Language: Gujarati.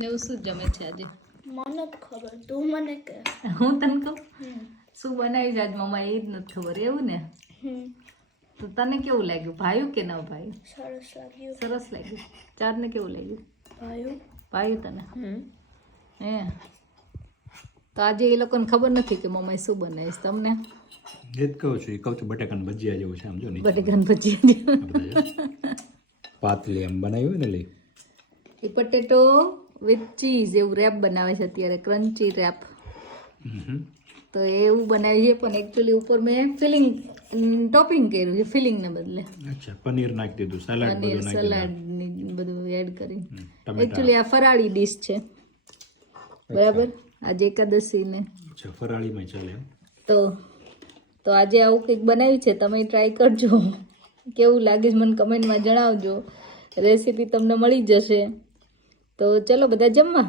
ને શું જમે છે આજે? મને ખબર, તું મને કે. હું તને કહું શું બનાવી છે આજ મમ્મા, એ જ નથી ખબર. એવું ને? તો તને કેવું લાગ્યું? ભાયું કે ન ભાયું? સરસ લાગ્યું. સરસ લાગ્યું. ચારને કેવું લાગ્યું? ભાયું તને? હે તો આજે એ લોકોને ખબર નથી કે મમ્માએ શું બનાવીશ. તમને એ જ કહું છું, એ કહું છું બટાકાના ભજીયા જેવું છે. આમ જો ને બટેકાન ભજીયા પાતલી એમ બનાવ્યું ને લઈ એ પટેટો વિથ ચીઝ એવું રેપ બનાવે છે અત્યારે, ક્રન્ચી રેપ. તો એવું બનાવ્યું છે, પણ એકચ્યુઅલી ઉપર મેં ફિલિંગ ટોપિંગ કર્યું છે, ફિલિંગને બદલે. અચ્છા, પનીર નાખી દીધું, સલાડ પનીર બધું નાખી સલાડ બધું એડ કરી. ટમેટા. એકચ્યુઅલી આ ફરાળી ડીશ છે, બરાબર? આજે એકાદશી ને અચ્છા, ફરાળીમાં ચાલે એમ. તો આજે આવું કંઈક બનાવ્યું છે, તમે ટ્રાય કરજો. કેવું લાગે છે મને કમેન્ટમાં જણાવજો. રેસીપી તમને મળી જશે. તો ચલો બધા જમવા.